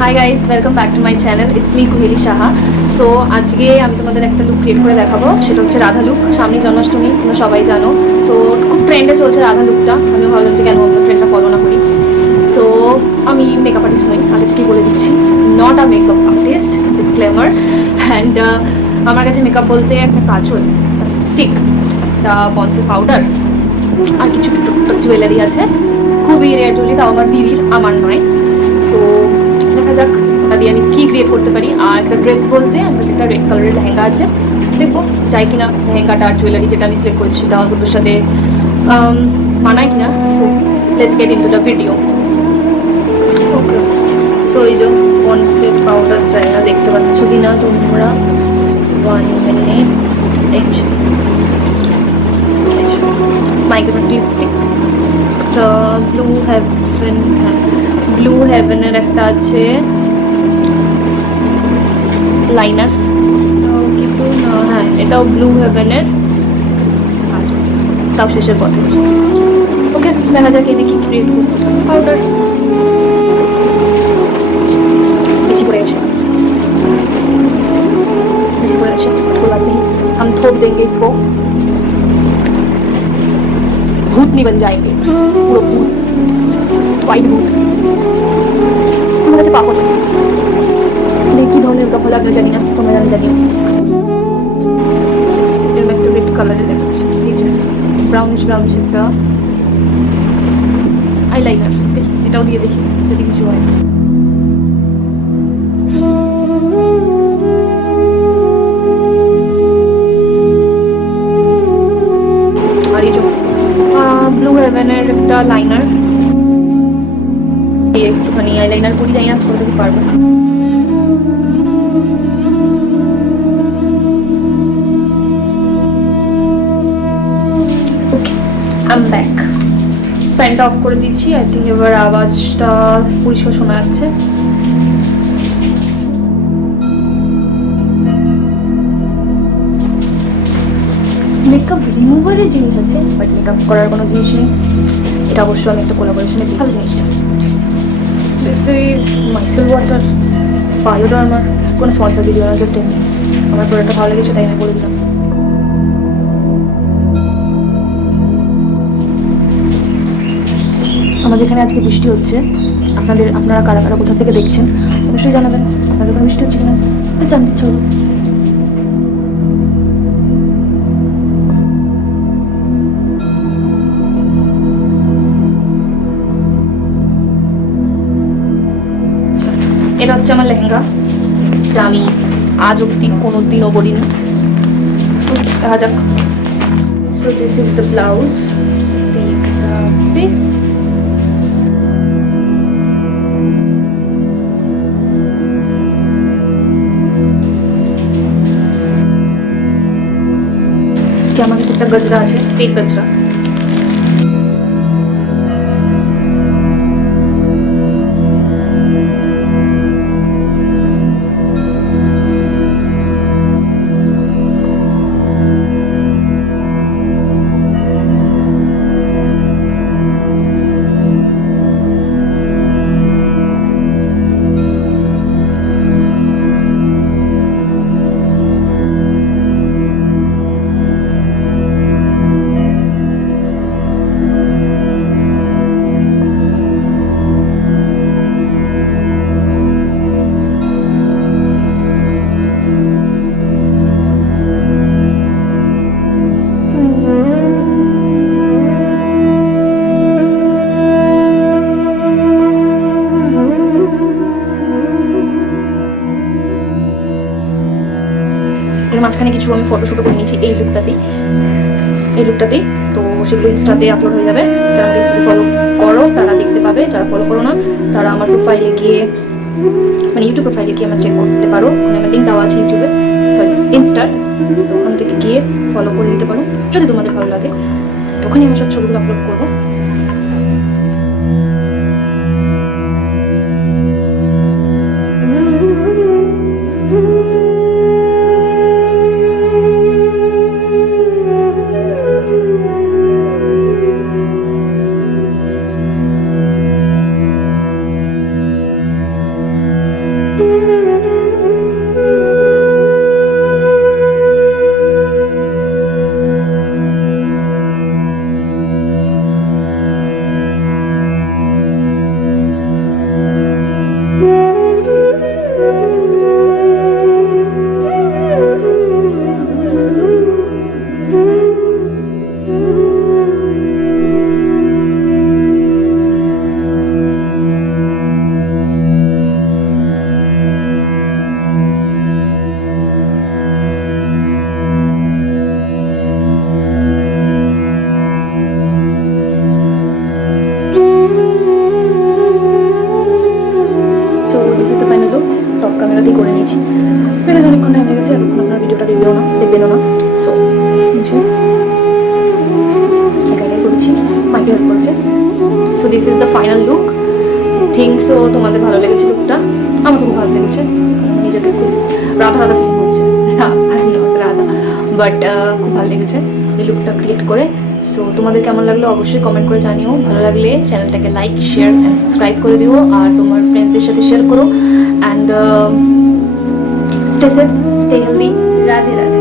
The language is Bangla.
Hi guys, welcome back to my channel. It's me Kuheli Saha. So আজকে আমি তোমাদের একটা লুক ক্রিয়েট করে দেখাবো, সেটা হচ্ছে রাধা লুক। সামনে জন্মাষ্টমী, তোমরা সবাই জানো। সো খুব ট্রেন্ডে চলছে রাধা লুকটা। আমি ভাবলাম যে কেন আমি ট্রেন্ডটা ফলো না করি। সো আমি মেকআপ আর্টিস্ট নই, আগে থেকেই বলে দিচ্ছি, not a makeup artist, disclaimer. And আমার কাছে মেকআপ বলতে একটা কাজল, লিপস্টিক, একটা পন্সের পাউডার আর কিছু টুকটাক জুয়েলারি আছে। খুবই রেয়ার জুয়েলারি, তাও আমার দিদির, আমার নয়। সো দেখা যাক ওটা দিয়ে আমি কী ক্রিয়েট করতে পারি। আর একটা ড্রেস বলতে আমার কাছে একটা রেড কালারের লেহেঙ্গা আছে, দেখবো যাই কিনা লেহেঙ্গাটা আর জুয়েলারি যেটা আমি সিলেক্ট করেছি সেটা দুটোর সাথে মানায় কিনা। So let's get into the video. Okay, so এই যে পন্সের পাউডার জায়গা দেখতে পাচ্ছ কিনা তোমরা, 1 মিনিট। মাইক্রো লিপস্টিক, ব্লু হেভেনের একটা আছে লাইনার, কি ব্লু না, হ্যাঁ এটাও ব্লু হেভেনের, তাও শেষের পথে। ওকে, দেখা যাক এদিকে ক্রিয়েট করবো। পাউডার বেশি পড়ে গেছে, कोई बात नहीं, हम थोप देंगे इसको, भूतनी बन जाएंगे, पूरा भूत, वाइट भूत। আমার কাছে পাপড় কি ধরনের মেকআপ হলে আপনি জানি না, তোমরা জানিও। এরকম একটা রেড কালারের দেখাচ্ছে, এই যে ব্রাউনিশ একটা আইলাইনার, দেখি এটাও দিয়ে দেখি যদি কিছু হয়। আর এই যে ব্লু হেভেনের একটা লাইনার, একটুখানি আইলাইনার করি, যাই না করতে পারবো না। ওকে, আই এম ব্যাক। ফ্যানটা অফ করে দিচ্ছি। আই থিঙ্ক এবার আওয়াজটা পরিষ্কার শোনা যাচ্ছে। মেকআপ রিমুভারের জিনিস আছে, বাট মেকআপ করার কোনো জিনিস নেই। এটা অবশ্য আমি একটা কোলাবোরেশনে দিচ্ছি জিনিসটা। দিস ইজ মাইসেল ওয়াটার বায়োডার্মার, কোনো স্পন্সর ভিডিও না, জাস্ট এমনি আমার প্রোডাক্টটা ভালো লেগেছে তাই আমি বলে দিলাম। আমাদের এখানে আজকে বৃষ্টি হচ্ছে। আপনারা কারা কারা কোথা থেকে দেখছেন অবশ্যই জানাবেন। আপনাদের কোনো বৃষ্টি হচ্ছে কিনা জানতে চলো। এটা হচ্ছে আমার লেহেঙ্গা, এটা আমি আজ অব্দি কোনো দিনও বলিনি। দেখা যাক। So this is the blouse, this is the piece. আমার কাছে একটা গজরা আছে, ফেক গজরা। মাঝখানে কিছু আমি ফটোশুটও করে নিয়েছি এই লুকটাতেই। তো সেগুলো ইনস্টাতে আপলোড হয়ে যাবে। যারা আমাকে ইনস্টাতে ফলো করো তারা দেখতে পাবে, যারা ফলো করো না তারা আমার প্রোফাইলে গিয়ে, মানে ইউটিউব প্রোফাইলে গিয়ে আমার চেক করতে পারো। ওখানে আমার লিঙ্ক দেওয়া আছে ইউটিউবে, সরি ইনস্টার। তো ওখান থেকে গিয়ে ফলো করে দিতে পারো যদি তোমাদের ভালো লাগে। ওখানে আমার সব ছবিগুলো আপলোড করবো। দ্য ফাইনাল লুক টপ ক্যামেরাতেই করে নিয়েছি বিকজ অনেকক্ষণ টাইম লেগেছে, এতক্ষণ আপনার ভিডিওটা দেখবেনও না। সো একাই করেছি, মাইকে হেল্প করেছে। So this is the final look. Think so তোমাদের ভালো লেগেছে লুকটা, আমার তো খুব ভালো লেগেছে। নিজেকে খুব রাধা রাধা ফিল হচ্ছে, রাধা, বাট খুব ভালো লেগেছে এই লুকটা ক্রিয়েট করে। সো তোমাদের কেমন লাগলো অবশ্যই কমেন্ট করে জানিও। ভালো লাগলে চ্যানেলটাকে লাইক, শেয়ার অ্যান্ড সাবস্ক্রাইব করে দিও, আর তোমার ফ্রেন্ডসদের সাথে শেয়ার করো। And stay safe, stay healthy. Radhe Radhe.